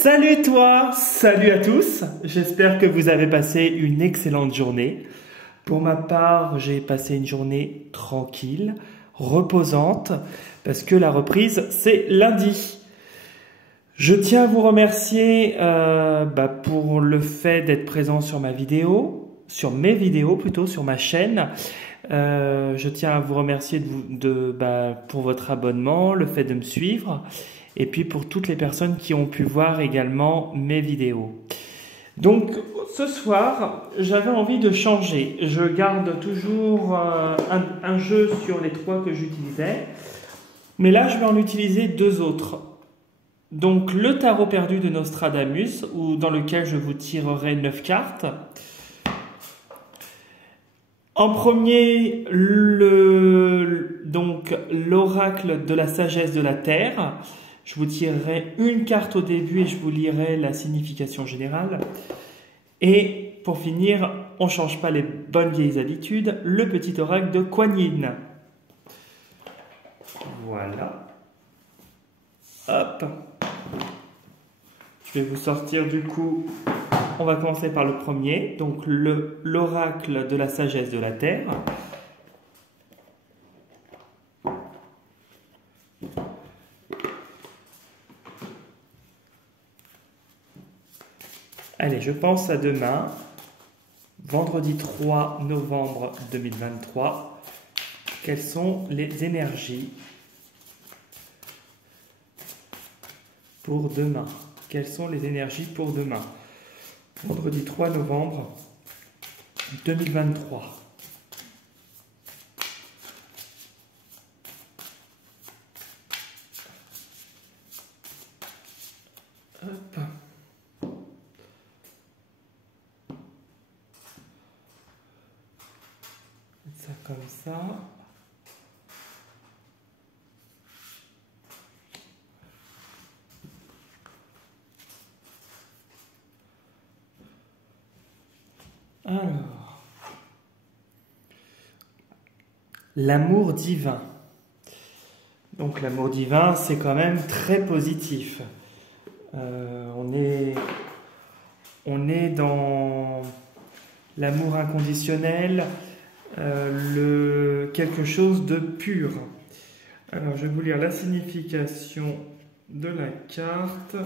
Salut toi, salut à tous, j'espère que vous avez passé une excellente journée. Pour ma part, j'ai passé une journée tranquille, reposante, parce que la reprise, c'est lundi. Je tiens à vous remercier pour le fait d'être présent sur ma vidéo, sur mes vidéos plutôt, sur ma chaîne. Je tiens à vous remercier pour votre abonnement, le fait de me suivre, et puis pour toutes les personnes qui ont pu voir également mes vidéos. Donc ce soir, j'avais envie de changer. Je garde toujours un jeu sur les 3 que j'utilisais, mais là je vais en utiliser 2 autres. Donc le tarot perdu de Nostradamus, dans lequel je vous tirerai 9 cartes. En premier, l'oracle de la sagesse de la Terre. Je vous tirerai une carte au début et je vous lirai la signification générale. Et pour finir, on ne change pas les bonnes vieilles habitudes, le petit oracle de Kuan Yin. Voilà. Hop. Je vais vous sortir du coup, on va commencer par le premier, donc l'oracle de la sagesse de la Terre. Allez, je pense à demain, vendredi 3 novembre 2023. Quelles sont les énergies pour demain? Quelles sont les énergies pour demain? Vendredi 3 novembre 2023. Hop. Ça comme ça. Alors, l'amour divin. Donc l'amour divin, c'est quand même très positif. On est dans l'amour inconditionnel, quelque chose de pur. Alors, je vais vous lire la signification de la carte.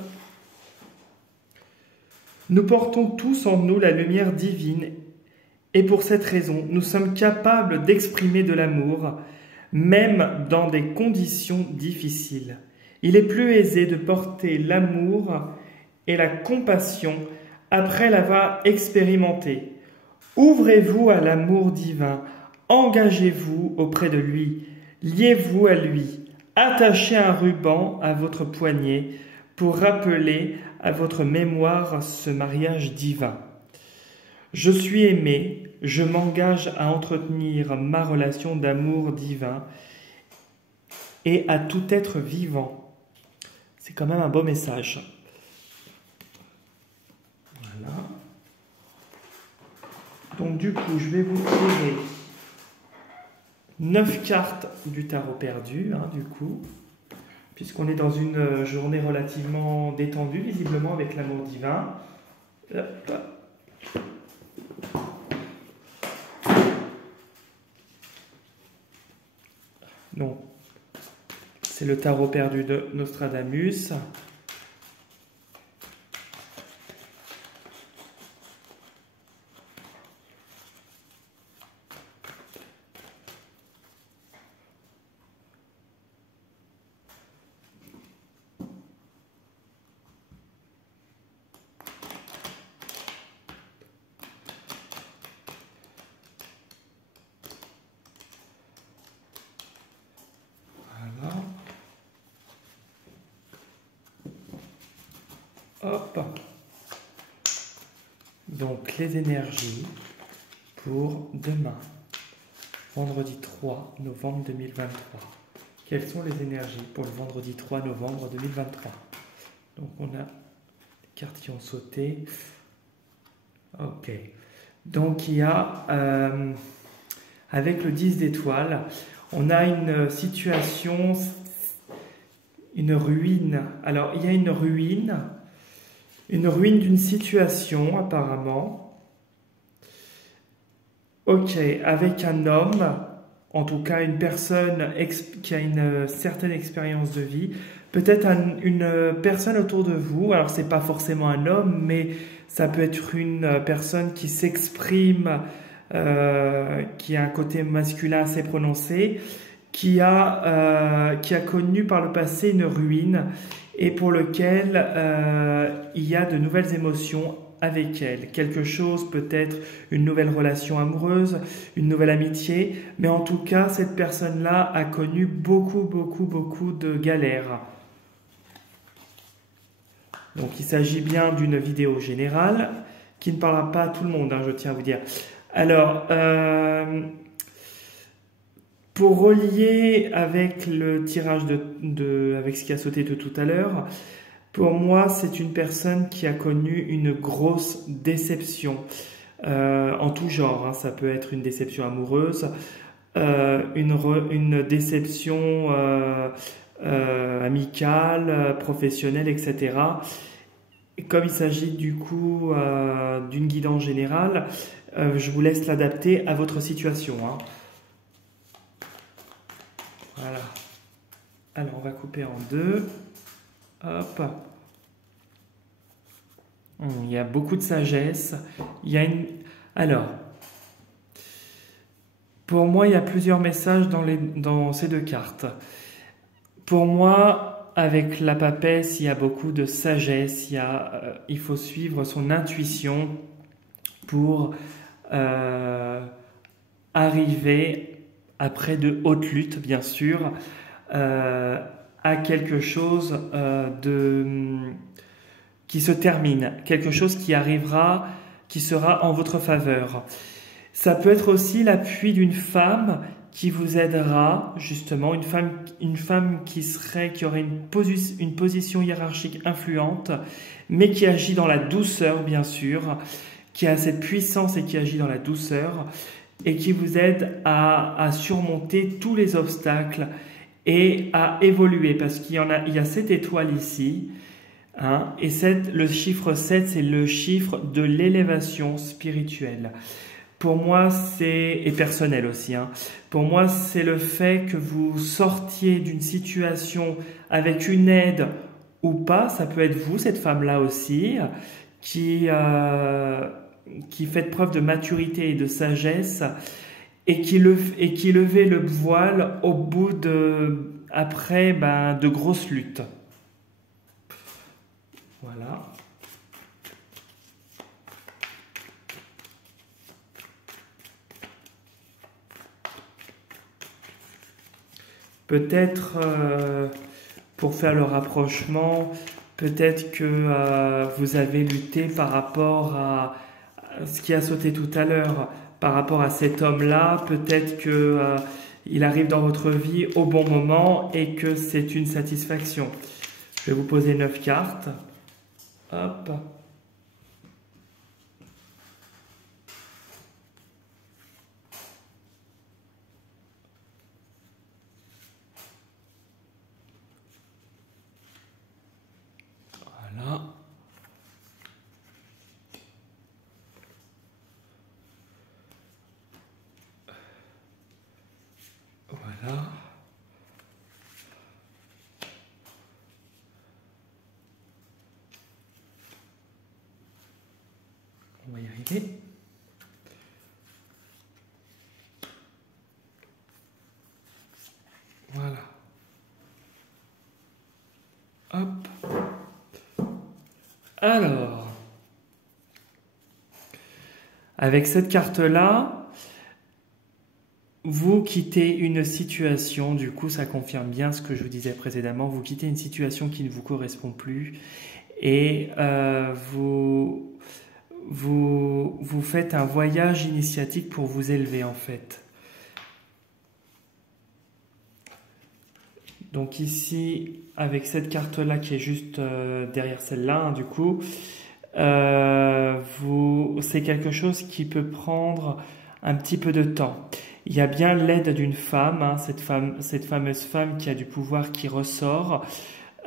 Nous portons tous en nous la lumière divine et pour cette raison, nous sommes capables d'exprimer de l'amour, même dans des conditions difficiles. Il est plus aisé de porter l'amour et la compassion après l'avoir expérimenté. Ouvrez-vous à l'amour divin, engagez-vous auprès de lui, liez-vous à lui, attachez un ruban à votre poignet pour rappeler à votre mémoire ce mariage divin. Je suis aimé, je m'engage à entretenir ma relation d'amour divin et à tout être vivant. C'est quand même un beau message. Voilà. Donc du coup, je vais vous tirer 9 cartes du tarot perdu, du coup, puisqu'on est dans une journée relativement détendue, visiblement, avec l'amour divin. Hop. Donc, c'est le tarot perdu de Nostradamus. Hop. Donc les énergies pour demain, vendredi 3 novembre 2023. Quelles sont les énergies pour le vendredi 3 novembre 2023? Donc on a des cartes qui ont sauté. Ok. Donc il y a, avec le 10 d'étoiles, on a une situation, une ruine. Alors il y a une ruine Une ruine d'une situation, apparemment. Ok, avec un homme, en tout cas une personne qui a une certaine expérience de vie, peut-être une personne autour de vous, alors c'est pas forcément un homme, mais ça peut être une personne qui s'exprime, qui a un côté masculin assez prononcé, qui a connu par le passé une ruine et pour lequel il y a de nouvelles émotions avec elle. Quelque chose, peut-être une nouvelle relation amoureuse, une nouvelle amitié, mais en tout cas, cette personne-là a connu beaucoup, beaucoup, beaucoup de galères. Donc il s'agit bien d'une vidéo générale qui ne parlera pas à tout le monde, hein, je tiens à vous dire. Alors, pour relier avec le tirage avec ce qui a sauté de tout à l'heure, pour moi, c'est une personne qui a connu une grosse déception en tout genre. Hein. Ça peut être une déception amoureuse, une déception amicale, professionnelle, etc. Et comme il s'agit du coup d'une guidance générale, je vous laisse l'adapter à votre situation. Hein. Voilà. Alors, on va couper en deux. Hop. Il y a beaucoup de sagesse. Alors, pour moi, il y a plusieurs messages dans ces deux cartes. Pour moi, avec la papesse, il y a beaucoup de sagesse. Il faut suivre son intuition pour arriver, après de hautes luttes, bien sûr, à quelque chose qui se termine, quelque chose qui arrivera, qui sera en votre faveur. Ça peut être aussi l'appui d'une femme qui vous aidera, justement, une femme qui aurait une position hiérarchique influente, mais qui agit dans la douceur, bien sûr, qui a cette puissance et qui agit dans la douceur, et qui vous aide à surmonter tous les obstacles et à évoluer, parce qu'il y a 7 étoiles ici, hein, et le chiffre 7, c'est le chiffre de l'élévation spirituelle. Pour moi, et personnel aussi, hein, pour moi, c'est le fait que vous sortiez d'une situation avec une aide ou pas, ça peut être vous, cette femme-là aussi, qui fait preuve de maturité et de sagesse, et qui levait le voile au bout après de grosses luttes. Voilà. Peut-être, pour faire le rapprochement, peut-être que vous avez lutté par rapport à ce qui a sauté tout à l'heure, par rapport à cet homme-là, peut-être que il arrive dans votre vie au bon moment et que c'est une satisfaction. Je vais vous poser 9 cartes. Hop. Voilà. Voilà. On va y arriver. Voilà. Hop. Alors, avec cette carte-là, vous quittez une situation, du coup ça confirme bien ce que je vous disais précédemment, vous quittez une situation qui ne vous correspond plus et vous faites un voyage initiatique pour vous élever en fait. Donc ici, avec cette carte-là qui est juste derrière celle-là, hein, du coup, c'est quelque chose qui peut prendre un petit peu de temps. Il y a bien l'aide d'une femme, hein, cette fameuse femme qui a du pouvoir qui ressort.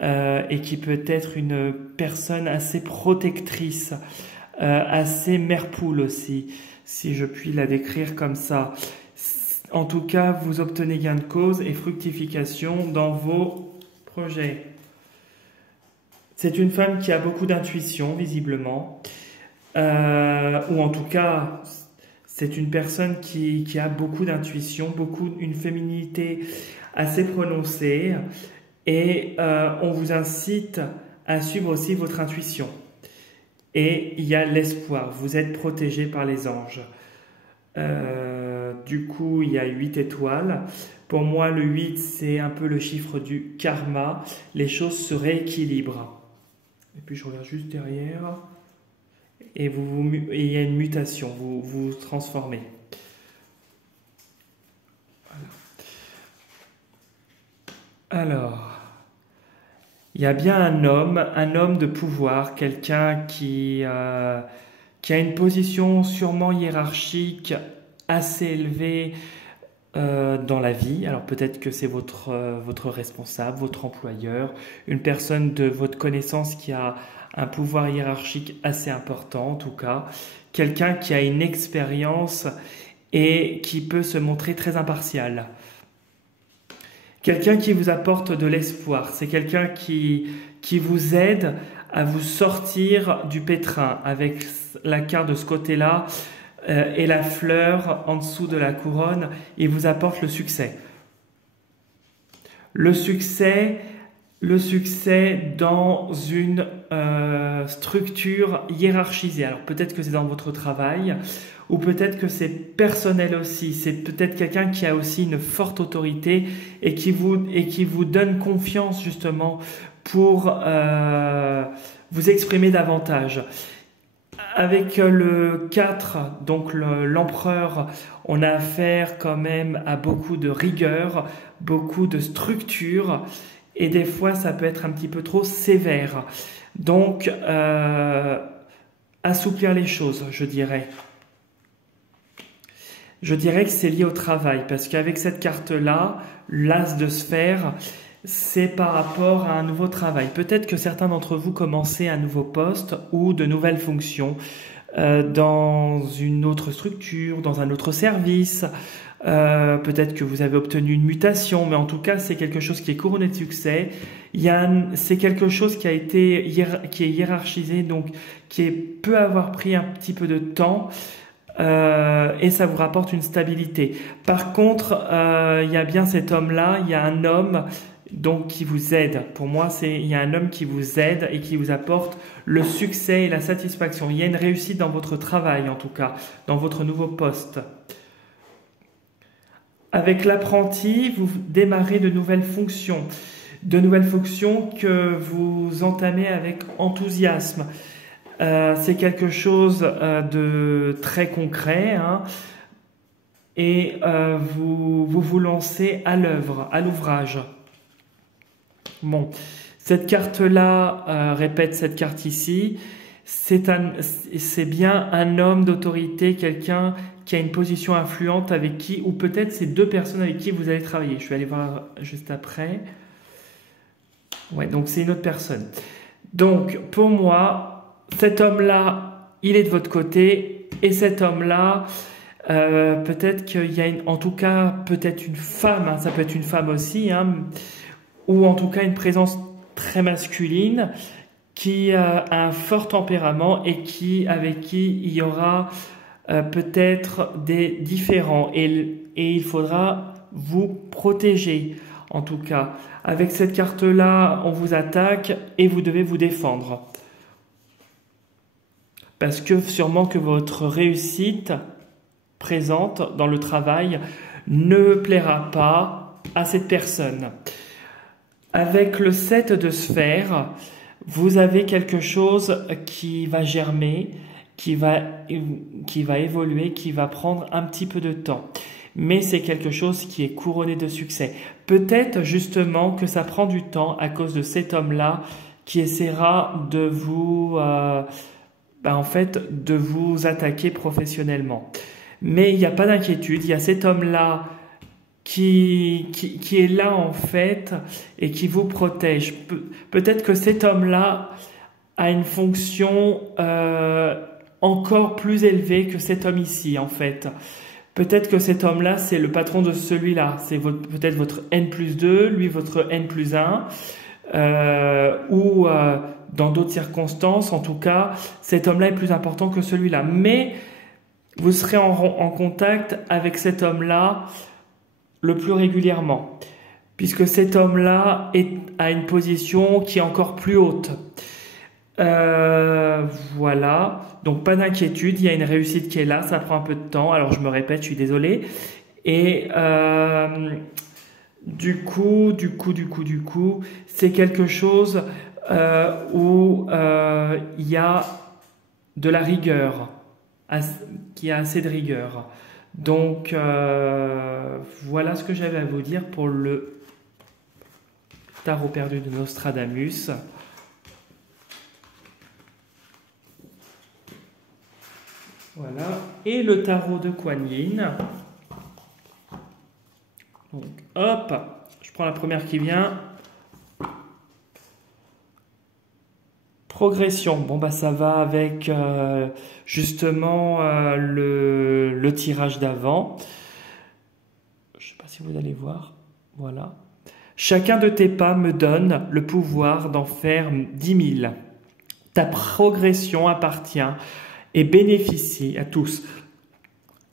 et qui peut être une personne assez protectrice, assez mère-poule aussi, si je puis la décrire comme ça. En tout cas, vous obtenez gain de cause et fructification dans vos projets. C'est une femme qui a beaucoup d'intuition, visiblement, ou en tout cas, c'est une personne qui a beaucoup d'intuition, une féminité assez prononcée, et on vous incite à suivre aussi votre intuition. Et il y a l'espoir, vous êtes protégé par les anges. Du coup, il y a 8 étoiles. Pour moi, le 8, c'est un peu le chiffre du karma. Les choses se rééquilibrent. Et puis, je regarde juste derrière. Et il y a une mutation, vous vous transformez. Voilà. Alors, il y a bien un homme de pouvoir, quelqu'un qui a une position sûrement hiérarchique assez élevée dans la vie. Alors peut-être que c'est votre responsable, votre employeur, une personne de votre connaissance qui a un pouvoir hiérarchique assez important en tout cas, quelqu'un qui a une expérience et qui peut se montrer très impartial. Quelqu'un qui vous apporte de l'espoir, c'est quelqu'un qui vous aide à vous sortir du pétrin avec la carte de ce côté-là et la fleur en dessous de la couronne, il vous apporte le succès. Le succès dans une structure hiérarchisée. Alors peut-être que c'est dans votre travail, ou peut-être que c'est personnel aussi. C'est peut-être quelqu'un qui a aussi une forte autorité et qui vous donne confiance justement pour vous exprimer davantage. Avec le 4, donc l'empereur, on a affaire quand même à beaucoup de rigueur, beaucoup de structure, et des fois ça peut être un petit peu trop sévère. Donc, assouplir les choses, je dirais. Je dirais que c'est lié au travail, parce qu'avec cette carte-là, l'as de sphère, c'est par rapport à un nouveau travail. Peut-être que certains d'entre vous commencez un nouveau poste ou de nouvelles fonctions dans une autre structure, dans un autre service. Peut-être que vous avez obtenu une mutation, mais en tout cas, c'est quelque chose qui est couronné de succès. C'est quelque chose qui est hiérarchisé, donc peut avoir pris un petit peu de temps. Et ça vous rapporte une stabilité. Par contre, il y a bien cet homme-là, il y a un homme donc qui vous aide. Pour moi, il y a un homme qui vous aide et qui vous apporte le succès et la satisfaction. Il y a une réussite dans votre travail, en tout cas, dans votre nouveau poste. Avec l'apprenti, vous démarrez de nouvelles fonctions que vous entamez avec enthousiasme. C'est quelque chose de très concret, hein, et vous lancez à l'œuvre, à l'ouvrage. Bon, cette carte-là répète cette carte ici. C'est bien un homme d'autorité, quelqu'un qui a une position influente avec qui, ou peut-être c'est deux personnes avec qui vous allez travailler. Je vais aller voir juste après. Ouais, donc c'est une autre personne. Donc, pour moi, cet homme-là, il est de votre côté, et cet homme-là, peut-être qu'il y a en tout cas, peut-être une femme, hein, ça peut être une femme aussi, hein, ou en tout cas une présence très masculine, qui a un fort tempérament et avec qui il y aura peut-être des différends, et il faudra vous protéger, en tout cas. Avec cette carte-là, on vous attaque et vous devez vous défendre. Parce que sûrement que votre réussite présente dans le travail ne plaira pas à cette personne. Avec le 7 de sphère, vous avez quelque chose qui va germer, qui va évoluer, qui va prendre un petit peu de temps. Mais c'est quelque chose qui est couronné de succès. Peut-être justement que ça prend du temps à cause de cet homme-là qui essaiera de vous, de vous attaquer professionnellement. Mais il n'y a pas d'inquiétude, il y a cet homme-là qui est là en fait et qui vous protège. Peut-être que cet homme-là a une fonction encore plus élevée que cet homme ici en fait. Peut-être que cet homme-là, c'est le patron de celui-là. C'est peut-être votre N+2, lui votre N+1. Ou dans d'autres circonstances, en tout cas, cet homme-là est plus important que celui-là. Mais vous serez en contact avec cet homme-là le plus régulièrement, puisque cet homme-là a une position qui est encore plus haute. Voilà, donc pas d'inquiétude, il y a une réussite qui est là, ça prend un peu de temps, alors je me répète, je suis désolé. Et du coup, c'est quelque chose où il y a de la rigueur, qui a assez de rigueur. Donc voilà ce que j'avais à vous dire pour le tarot perdu de Nostradamus. Voilà, et le tarot de Kuan Yin. Donc, hop, je prends la première qui vient. Progression, bon bah ça va avec justement le tirage d'avant. Je ne sais pas si vous allez voir, voilà. Chacun de tes pas me donne le pouvoir d'en faire 10 000. Ta progression appartient et bénéficie à tous.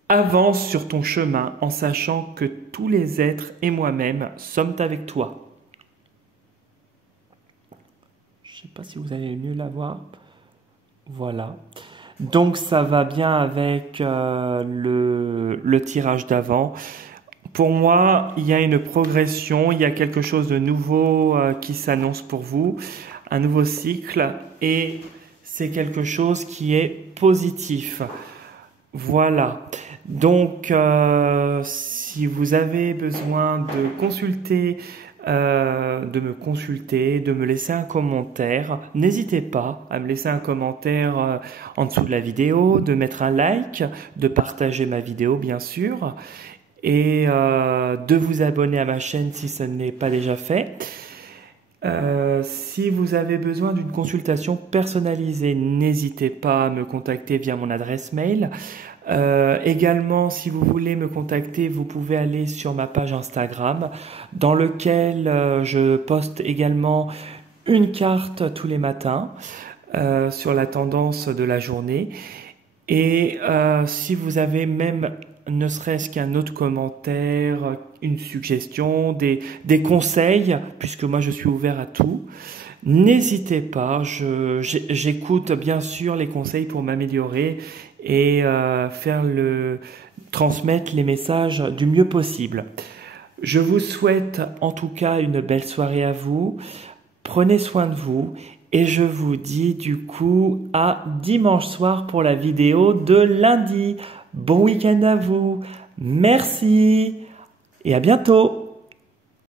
Avance sur ton chemin en sachant que tous les êtres et moi-même sommes avec toi. Je ne sais pas si vous allez mieux la voir. Voilà. Donc ça va bien avec le tirage d'avant. Pour moi, il y a une progression, il y a quelque chose de nouveau qui s'annonce pour vous, un nouveau cycle, et c'est quelque chose qui est positif. Voilà. Donc, si vous avez besoin de consulter, de me laisser un commentaire, n'hésitez pas à me laisser un commentaire en dessous de la vidéo, de mettre un like, de partager ma vidéo bien sûr, et de vous abonner à ma chaîne si ce n'est pas déjà fait. Si vous avez besoin d'une consultation personnalisée, n'hésitez pas à me contacter via mon adresse mail. Également, si vous voulez me contacter, vous pouvez aller sur ma page Instagram, dans lequel je poste également une carte tous les matins sur la tendance de la journée. Et si vous avez même ne serait-ce qu'un autre commentaire, une suggestion, des conseils, puisque moi je suis ouvert à tout, n'hésitez pas, j'écoute bien sûr les conseils pour m'améliorer et transmettre les messages du mieux possible. Je vous souhaite en tout cas une belle soirée à vous, prenez soin de vous et je vous dis du coup à dimanche soir pour la vidéo de lundi. Bon week-end à vous, merci et à bientôt.